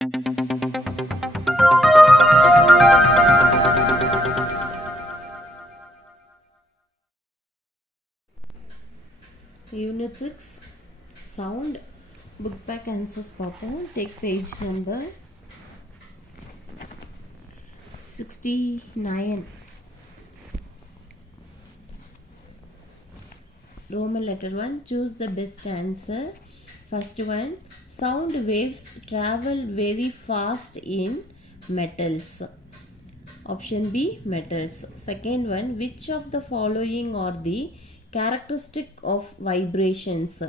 Unit 6 Sound Book Back Answers Papa. Take page number 69. Roman letter 1. Choose the best answer. First one. Sound waves travel very fast in metals. Option B, metals. Second one. Which of the following are the characteristic of vibrations?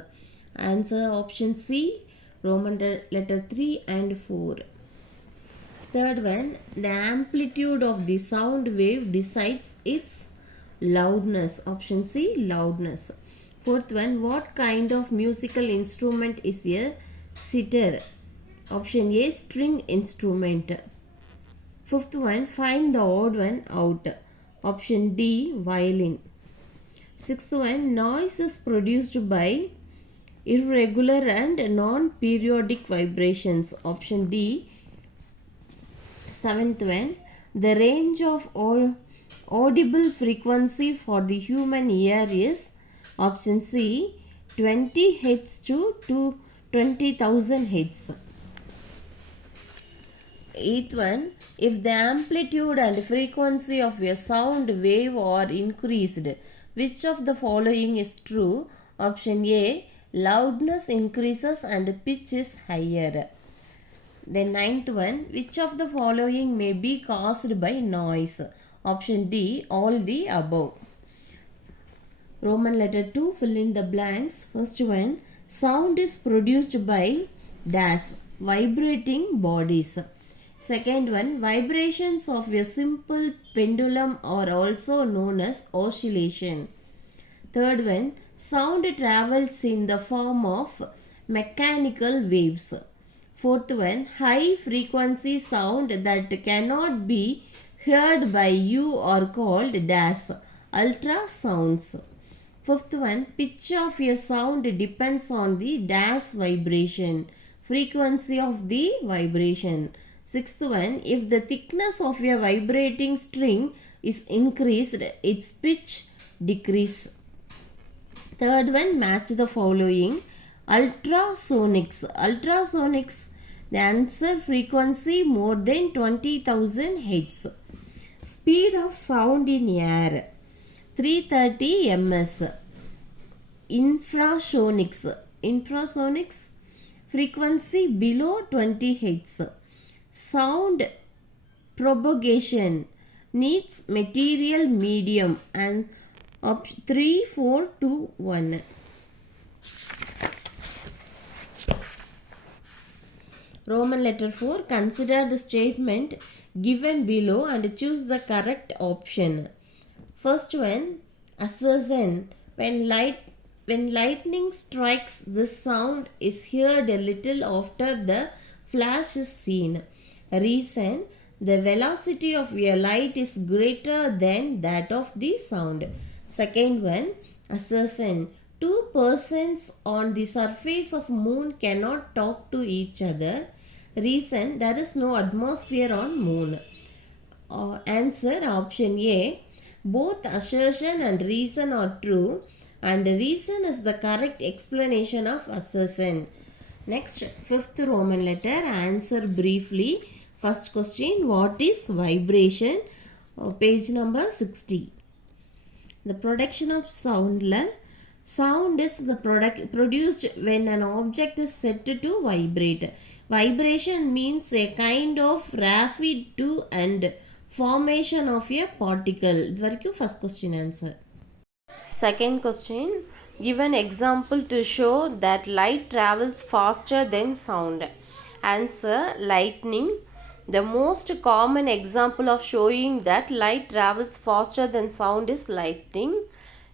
Answer option C, Roman letter 3 and 4. Third one, the amplitude of the sound wave decides its loudness. Option C, loudness. Fourth one, what kind of musical instrument is a sitar? Option A, string instrument. Fifth one, find the odd one out. Option D, violin. Sixth one, noise is produced by irregular and non-periodic vibrations. Option D. Seventh one, the range of audible frequency for the human ear is option C, 20 Hz to 20,000 Hz. Eighth one, if the amplitude and frequency of a sound wave are increased, which of the following is true? Option A, loudness increases and pitch is higher. The ninth one, which of the following may be caused by noise? Option D, all the above. Roman letter 2, fill in the blanks. First one, sound is produced by dash, vibrating bodies. Second one, vibrations of a simple pendulum are also known as oscillation. Third one, sound travels in the form of mechanical waves. Fourth one, high frequency sound that cannot be heard by you are called dash, ultrasounds. Fifth one, pitch of a sound depends on the dash vibration, frequency of the vibration. Sixth one, if the thickness of a vibrating string is increased, its pitch decrease. Third one, match the following. Ultrasonics. Ultrasonics, the answer frequency more than 20,000 Hz. Speed of sound in air 330 ms. Infrasonics. Infrasonics, frequency below 20 Hz. Sound propagation needs material medium and 3, 4, 2, 1. Roman letter 4, consider the statement given below and choose the correct option. First one, assertion, when lightning strikes, the sound is heard a little after the flash is seen. Reason, the velocity of a light is greater than that of the sound. Second one, assertion, two persons on the surface of moon cannot talk to each other. Reason, there is no atmosphere on moon. Answer option A, both assertion and reason are true and reason is the correct explanation of assertion. Next, fifth Roman letter, answer briefly. First question, what is vibration? Page number 60. The production of sound. Sound is the product produced when an object is set to vibrate. Vibration means a kind of rapid to and formation of a particle. This first question answer. Second question, give an example to show that light travels faster than sound. Answer, lightning. The most common example of showing that light travels faster than sound is lightning.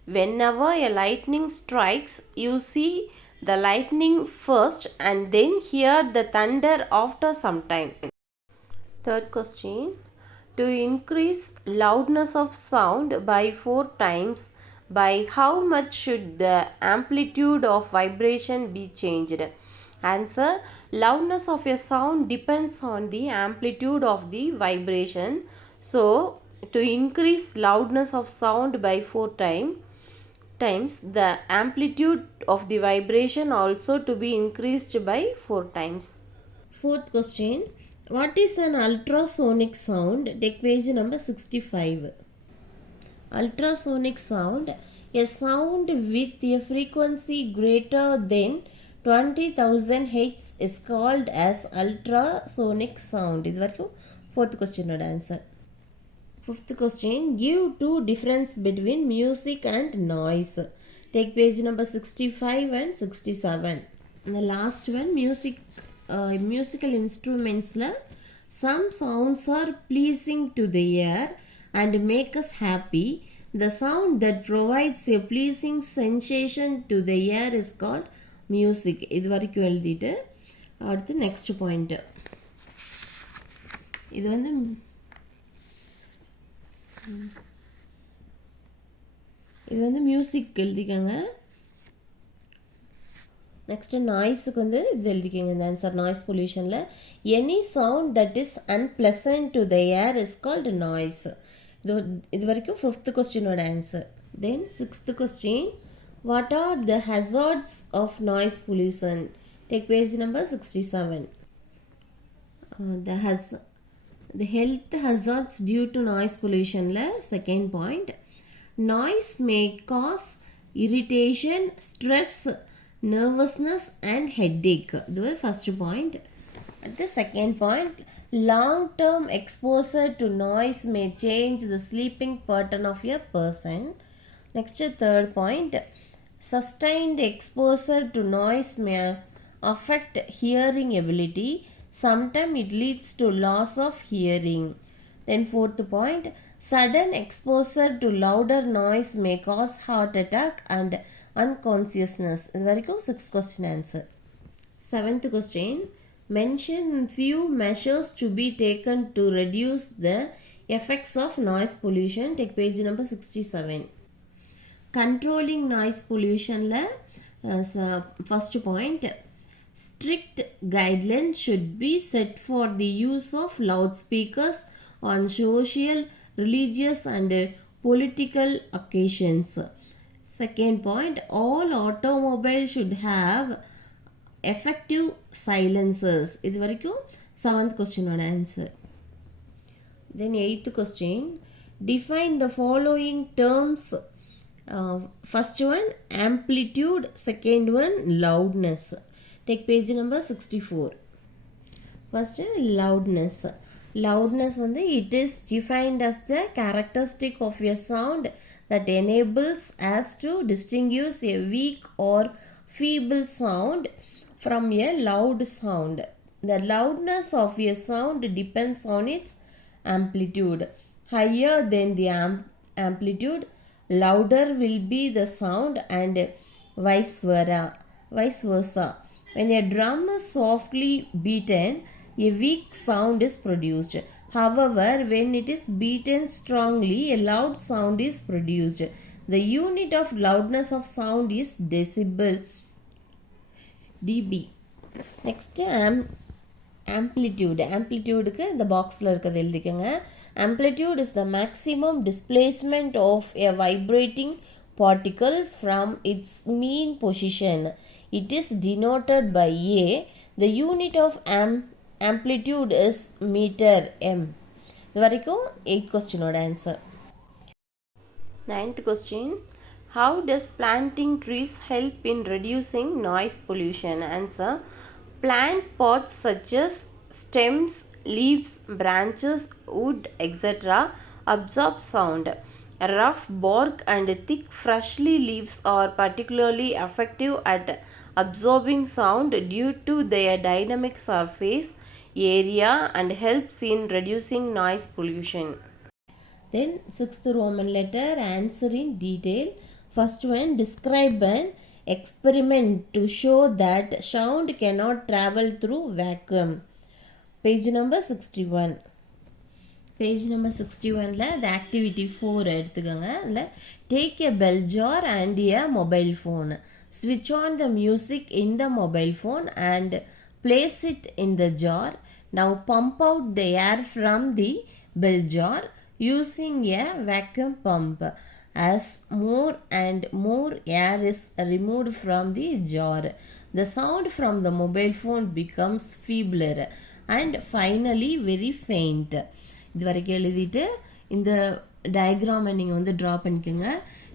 Whenever a lightning strikes, you see the lightning first and then hear the thunder after some time. Third question, to increase loudness of sound by 4 times, by how much should the amplitude of vibration be changed? Answer: loudness of a sound depends on the amplitude of the vibration. So, to increase loudness of sound by 4 times, the amplitude of the vibration also to be increased by 4 times. Fourth question: what is an ultrasonic sound? Take page number 65. Ultrasonic sound: a sound with a frequency greater than 20,000 Hz is called as ultrasonic sound. இது வரைக்கும் fourth question ஓட answer. Fifth question: give two difference between music and noise. Take page number 65 and 67. The last one, musical instruments la some sounds are pleasing to the ear and make us happy. The sound that provides a pleasing sensation to the ear is called music. இது வரைக்கும் எழுதிட்டு அடுத்து next point. இது வந்து music எழுதிக்கங்க. Next நாய்ஸுக்கு வந்து இது எழுதிக்கங்க இந்த ஆன்சர். நாய்ஸ் பொல்யூஷனில் any sound that is unpleasant to the ear is called noise. இது வரைக்கும் ஃபிஃப்த் கொஸ்டினோட answer. Then sixth question: what are the hazards of noise pollution? Take page number 67. The health hazards due to noise pollution la second point. Noise may cause irritation, stress, nervousness and headache. The first point. At the second point, long term exposure to noise may change the sleeping pattern of a person. Next, third point, sustained exposure to noise may affect hearing ability. Sometimes it leads to loss of hearing. Then fourth point, sudden exposure to louder noise may cause heart attack and unconsciousness. இது வரைக்கும் sixth question answer. Seventh question, mention few measures to be taken to reduce the effects of noise pollution. Take page number 67. Controlling noise pollution la first point, strict guidelines should be set for the use of loudspeakers on social, religious and political occasions. Second point, all automobiles should have effective silencers. இது வரைக்கும் 7th question ஓட answer. Then 8th question, define the following terms. First one, amplitude. Second one, loudness. Take page number 64. First, loudness. Loudness வந்து it is defined as the characteristic of a sound that enables us to distinguish a weak or feeble sound from a loud sound. The loudness of a sound depends on its amplitude. Higher than the amplitude, louder will be the sound and vice versa. When a drum is softly beaten, a weak sound is produced. However, when it is beaten strongly, a loud sound is produced. The unit of loudness of sound is decibel, dB. Next, amplitude. Amplitude இந்த பாக்ஸில் இருக்கிறது எழுதிக்கங்க. Amplitude is the maximum displacement of a vibrating particle from its mean position. It is denoted by A. The unit of amplitude is meter m. இது வரைக்கும் 8th question ஓட answer. 9th question, how does planting trees help in reducing noise pollution? Answer, plant pots such as stems, leaves, branches, wood, etc. absorb sound. Rough bark and thick freshly leaves are particularly effective at absorbing sound due to their dynamic surface area and helps in reducing noise pollution. Then 6th Roman letter, answer in detail. First one, describe an experiment to show that sound cannot travel through vacuum. Page number 61. Page number 61ல the activity 4 எடுத்துக்கோங்க. அதில் take a bell jar and a mobile phone. Switch on the music in the mobile phone and place it in the jar. Now pump out the air from the bell jar using a vacuum pump. As more and more air is removed from the jar, the sound from the mobile phone becomes feebler and finally very faint. இது வரைக்கும் எழுதிட்டு இந்த டயக்ராமை நீங்கள் வந்து draw பண்ணிக்கோங்க.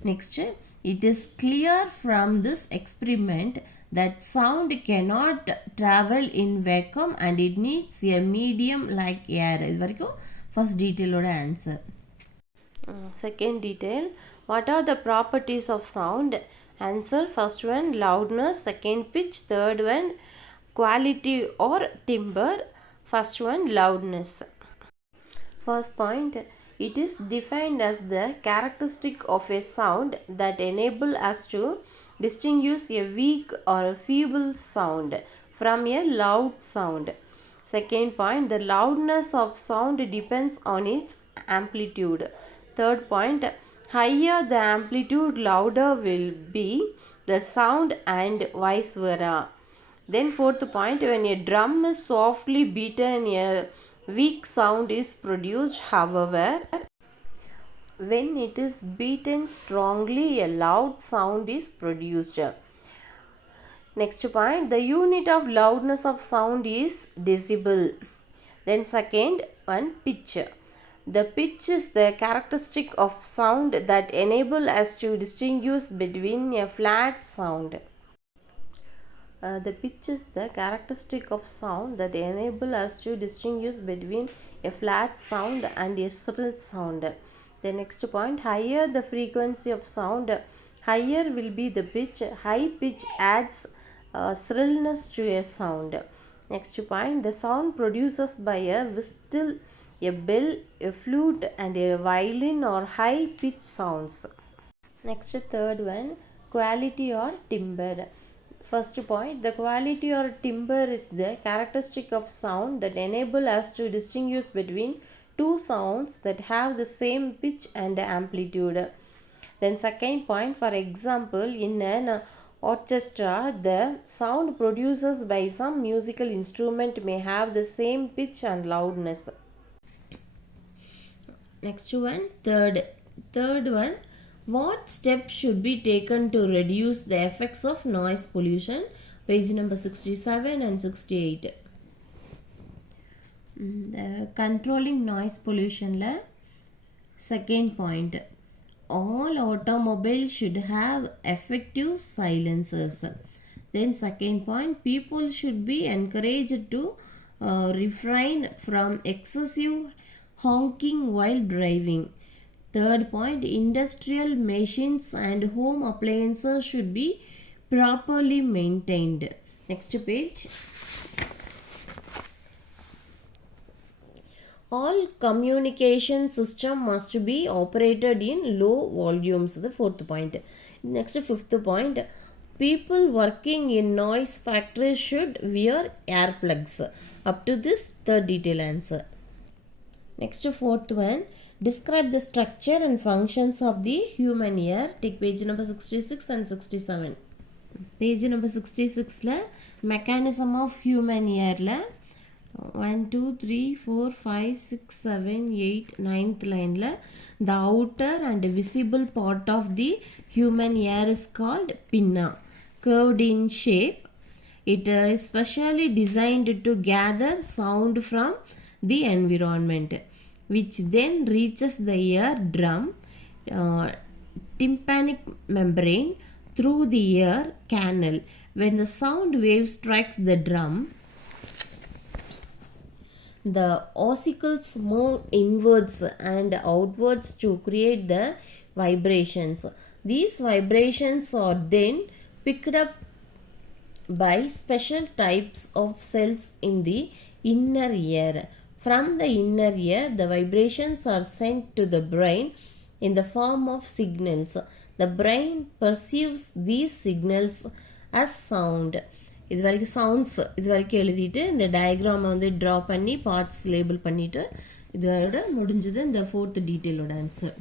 Next it is clear from this experiment that sound cannot travel in vacuum and it needs a medium like air. இது வரைக்கும் first டீட்டெயிலோட answer. Second detail, what are the properties of sound? Answer, first one loudness, second pitch, third one quality or timbre. First one loudness. First point, it is defined as the characteristic of a sound that enable us to distinguish a weak or a feeble sound from a loud sound. Second point, the loudness of sound depends on its amplitude. Third point, higher the amplitude, louder will be the sound and vice versa. Then fourth point, when a drum is softly beaten, a weak sound is produced. However, when it is beaten strongly, a loud sound is produced. Next point, the unit of loudness of sound is decibel. Then second one, pitch. The pitch is the characteristic of sound that enable us to distinguish between a flat sound. The pitch is the characteristic of sound that enable us to distinguish between a flat sound and a shrill sound. The next point, higher the frequency of sound, higher will be the pitch. High pitch adds shrillness to a sound. Next point, the sound produces by a whistle, a bell, a flute and a violin or high pitch sounds. Next, third one, quality or timbre. First point, the quality or timbre is the characteristic of sound that enable us to distinguish between two sounds that have the same pitch and amplitude. Then second point, for example, in an orchestra, the sound produced by some musical instrument may have the same pitch and loudness. Next one, third one, what steps should be taken to reduce the effects of noise pollution? Page number 67 and 68. The controlling noise pollution la second point, all automobiles should have effective silencers. Then second point, people should be encouraged to refrain from excessive honking while driving. Third point, industrial machines and home appliances should be properly maintained. Next page. All communication system must be operated in low volumes. The fourth point. Next, fifth point, people working in noise factories should wear earplugs. Up to this, third detail answer. Next, fourth one, describe the structure and functions of the human ear. Take page number 66 and 67. Page number 66 la mechanism of human ear la 1 2 3 4 5 6 7 8 9th line la the outer and visible part of the human ear is called pinna, curved in shape. It is specially designed to gather sound from the environment, which then reaches the eardrum, tympanic membrane through the ear canal. When the sound wave strikes the drum, the ossicles move inwards and outwards to create the vibrations. These vibrations are then picked up by special types of cells in the inner ear. From the inner ear, the vibrations are sent to the brain in the form of signals. The brain perceives these signals as sound. இது வரைக்கும் sounds இது வரைக்கும் எழுதிட்டு இந்த டயக்ராமை வந்து draw பண்ணி parts label பண்ணிவிட்டு இதோட முடிஞ்சது இந்த 4th டீட்டெயிலோட ஆன்சர்.